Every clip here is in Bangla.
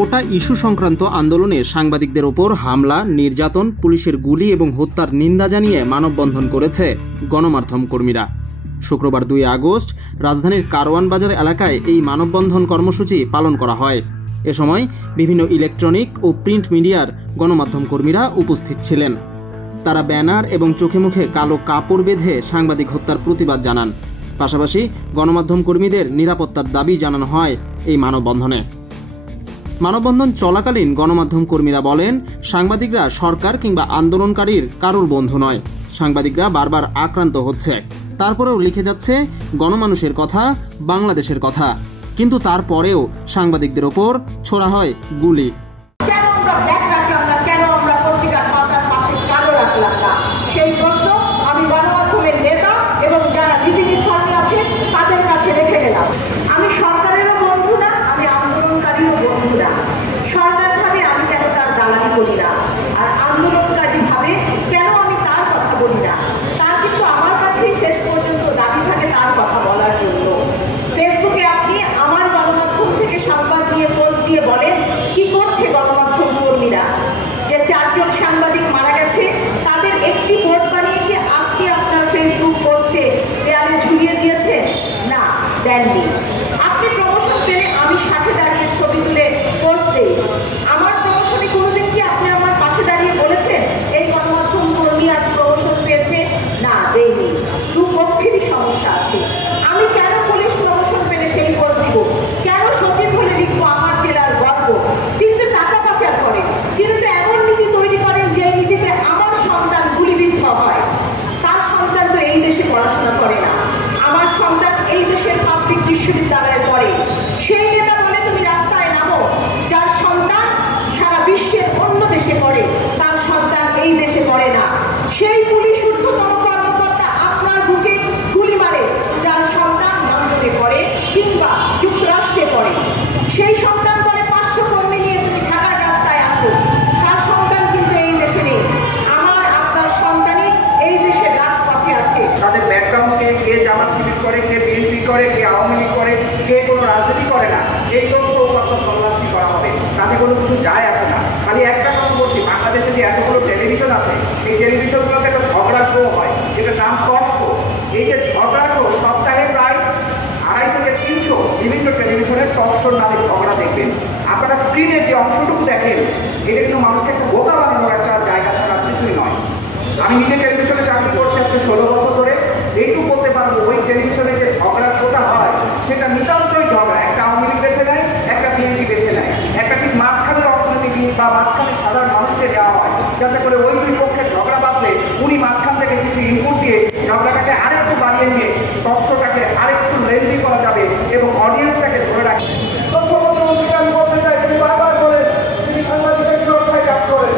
কোটা ইস্যু সংক্রান্ত আন্দোলনে সাংবাদিকদের ওপর হামলা, নির্যাতন, পুলিশের গুলি এবং হত্যার নিন্দা জানিয়ে মানববন্ধন করেছে গণমাধ্যম কর্মীরা। শুক্রবার 2 আগস্ট রাজধানীর কারওয়ান বাজার এলাকায় এই মানববন্ধন কর্মসূচি পালন করা হয়। এ সময় বিভিন্ন ইলেকট্রনিক ও প্রিন্ট মিডিয়ার গণমাধ্যম কর্মীরা উপস্থিত ছিলেন। তারা ব্যানার এবং চোখে মুখে কালো কাপড় বেঁধে সাংবাদিক হত্যার প্রতিবাদ জানান। পাশাপাশি গণমাধ্যম কর্মীদের নিরাপত্তার দাবি জানানো হয় এই মানববন্ধনে। মানববন্ধন চলাকালীন গণমাধ্যম কর্মীরা বলেন, সাংবাদিকরা সরকার কিংবা আন্দোলনকারীর কারোর বন্ধু নয়। সাংবাদিকরা বারবার আক্রান্ত হচ্ছে, তারপরেও লিখে যাচ্ছে গণমানুষের কথা, বাংলাদেশের কথা, কিন্তু তারপরেও সাংবাদিকদের ওপর ছোড়া হয় গুলি। সেই প্রশ্ন আমি গণমাধ্যমের নেতা এবং যারা নীতি নির্ধারণী আছে তাদের কাছে রেখে গেলাম। আমি সরকারেরও বন্ধু না, আমি আন্দোলনকারীরও বন্ধু না। সরকার ভাবে আমি কেন তার দালালি করি না, আর আন্দোলনকারী ভাবে কেন আমি তার কথা বলি না। তার কিন্তু আমার কাছেই শেষ পর্যন্ত দাবি থাকে তার কথা বলার জন্য। ফেসবুকে আপনি আমার গণমাধ্যম থেকে সংবাদ নিয়ে পোস্ট দিয়ে বলেন কি করছে গণমাধ্যম কর্মীরা, যে 4 জন সাংবাদিক মারা গেছে, তাদের একটি বোর্ড বানিয়ে কি আপনি আপনার ফেসবুক পোস্টে দেয়ালে ঝুলিয়ে দিয়েছেন? না, দেননি। আপনি প্রমোশন পেলে আমি সাথে দাঁড়িয়ে ছবি তুলে পোস্ট দেই। আমার প্রমোশনে কোনোদিন কি আপনি আমার পাশে দাঁড়িয়ে বলেছেন এই গণমাধ্যম কর্মী আজ প্রমোশন পেয়েছে? না, দেয়নি। দুপক্ষেরই সমস্যা আছে। আমি কেন পুলিশ প্রমোশন পেলে সেই পোস্ট দিব? কেন সচিব হলে লিখবো আমার জেলার গর্ব? তিনি তো টাকা পাচার করেন, তিনি তো এমন নীতি তৈরি করেন যে নীতিতে আমার সন্তান গুলিবিদ্ধ হয়। তার সন্তান তো এই দেশে পড়াশোনা করে না, আমার সন্তান এই দেশের পাবলিক বিশ্ববিদ্যালয়ে পড়ে। সেই নেতা বলে তুমি রাস্তায় নামো, যার সন্তান সারা বিশ্বের অন্য দেশে পড়ে, তার সন্তান এই দেশে পড়ে না। সেই পুলিশ ঊর্ধ্বতন কর্মকর্তা আপনার বুকে গুলি মারে, যার সন্তান লন্ডনে পড়ে কিংবা যুক্তরাষ্ট্রে পড়ে। সেই সন্তান বলে 500 কর্মী নিয়ে তুমি ঢাকার রাস্তায় আসো, তার সন্তান কিন্তু এই দেশে নেই। আমার আপনার সন্তানই এই দেশের রাজপথে আছে। তাদের ব্যাকগ্রাউন্ডে কে জামাত শিবির করে, কে বিএনপি করে, কে আওয়ামী লীগ করে, কে কোনো রাজনীতি করে না, এই তথ্য তল্লাশি করা হবে, তাতে কোনো কিছু যায় আসে না। খালি একটা কথা বলছি, বাংলাদেশে যে এতগুলো টেলিভিশন আছে, এই টেলিভিশনগুলোতে একটা ঝগড়া শো হয়, যেটা নাম টক শো। এই যে ঝগড়া শো সপ্তাহে প্রায় 250 থেকে 300 বিভিন্ন টেলিভিশনের টক শোর নামে ঝগড়া দেখবেন। আপনারা স্ক্রিনে যে অংশটুকু দেখেন, এটা কিন্তু মানুষকে একটা বোকা বানানোর একটা জায়গা ছাড়া কিছুই নয়। আমি নিজে টেলিভিশনে চাকরি করছি আজকে 16 বছর ধরে, এইটুকু বলতে পারবো ওই টেলিভিশনে যে ঝগড়া শোটা হয় সেটা নিতান্তই ঝগড়া। একটা আওয়ামী লীগ বেছে নেয়, একটা বিএনপি বেছে নেয়, একটা ঠিক মাঝখানের অর্থনীতি বা মাঝখানে সাধারণ মানুষকে দেওয়া হয়, যাতে করে ওই দুই পক্ষের ঝগড়া বাঁধলে উনি মাঝখান থেকে কিছু ইনপুট দিয়ে ঝগড়াটাকে আরেকটু বাড়িয়ে নিয়ে টক শোটাকে আরেকটু লেন্দি করা যাবে এবং অডিয়েন্সটাকে ধরে রাখে। তথ্যপ্রযুক্তিকে আমি বলতে চাই, তিনি বারবার বলেন তিনি সাংবাদিকের সুরক্ষায় কাজ করেন,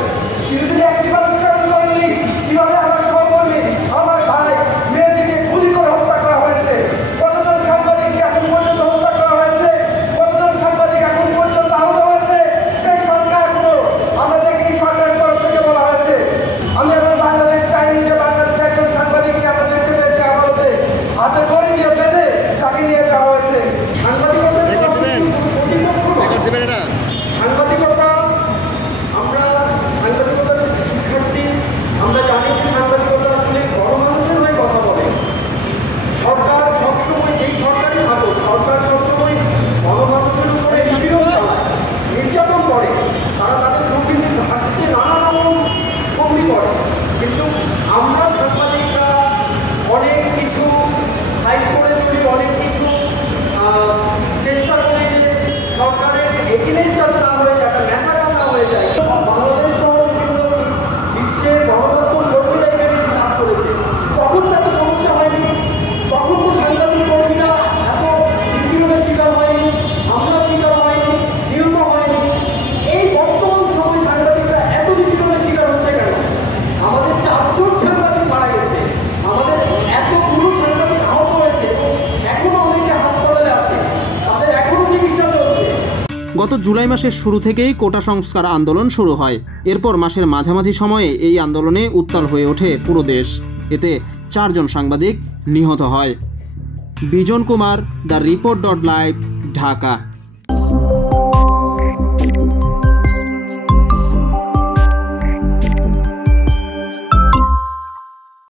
কিন্তু তিনি একটিবার বিচার করেননি কিভাবে আমার সহকর্মী, আমার ভাই, মেয়েটিকে গুলি করে হত্যা করা হয়েছে। কতজন সাংবাদিককে এখন পর্যন্ত হত্যা করা হয়েছে, কতজন সাংবাদিক এখন পর্যন্ত আহত হয়েছে, সেই সংখ্যা এখনো আমাদেরকে এই সরকারের তরফ থেকে বলা হয়েছে। আমি এখন বাংলাদেশ চাইনি যে বাংলাদেশের একজন সাংবাদিককে আমরা দেখতে পেয়েছি আদালতে হাতে দড়ি দিয়ে বেঁধে তাকে নিয়ে যাওয়া হয়েছে। সাংবাদিকতা আমরা সাংবাদিকতার শিক্ষার্থী, আমরা জানি যে সাংবাদিকতা আসলে গণমানুষের হয়ে কথা বলে। সরকার সবসময়, এই সরকারই ভালো, সরকার সবসময় গণমানুষের উপরে নিপীড়ন চালায়, নির্যাতন করে, তারা তাদের দুর্নীতির ঘাটতিতে নানা রকম কর্মী করে। কিন্তু আমরা সাংবাদিকরা অনেক কিছু ফাইট করে চলি, অনেক কিছু চেষ্টা করি যে সরকারের এগেইনস্ট যাতে না হয়ে যায়, একটা ম্যাসাকার না হয়ে যায়। বাংলাদেশ সহ বিভিন্ন বিশ্বের গণমাধ্যম কর্মীরা এখানে এসে কাজ করেছে, তখন তো এত সমস্যা হয়নি, তখন তো সাংবাদিক কর্মীরা এত নিপীড়নের শিকার হয়নি, আমরা শিকার হয়নি, নিহত হয়নি। এই বর্তমান সময় সাংবাদিকরা এত নিপীড়নের শিকার হচ্ছে কেন? আমাদের 4 জন সাংবাদিক মারা গেছে, আমাদের এতগুলো সাংবাদিক আহত হয়েছে, এখনো অনেকে হাসপাতালে আছে, তাদের এখনো চিকিৎসা চলছে। গত জুলাই মাসের শুরু থেকেই কোটা সংস্কার আন্দোলন শুরু হয়। এরপর মাসের মাঝামাঝি সময়ে এই আন্দোলনে উত্তাল হয়ে ওঠে পুরো দেশ। এতে 4 জন সাংবাদিক নিহত হয়। বিজন কুমার, দ্য রিপোর্ট.লাইভ, ঢাকা।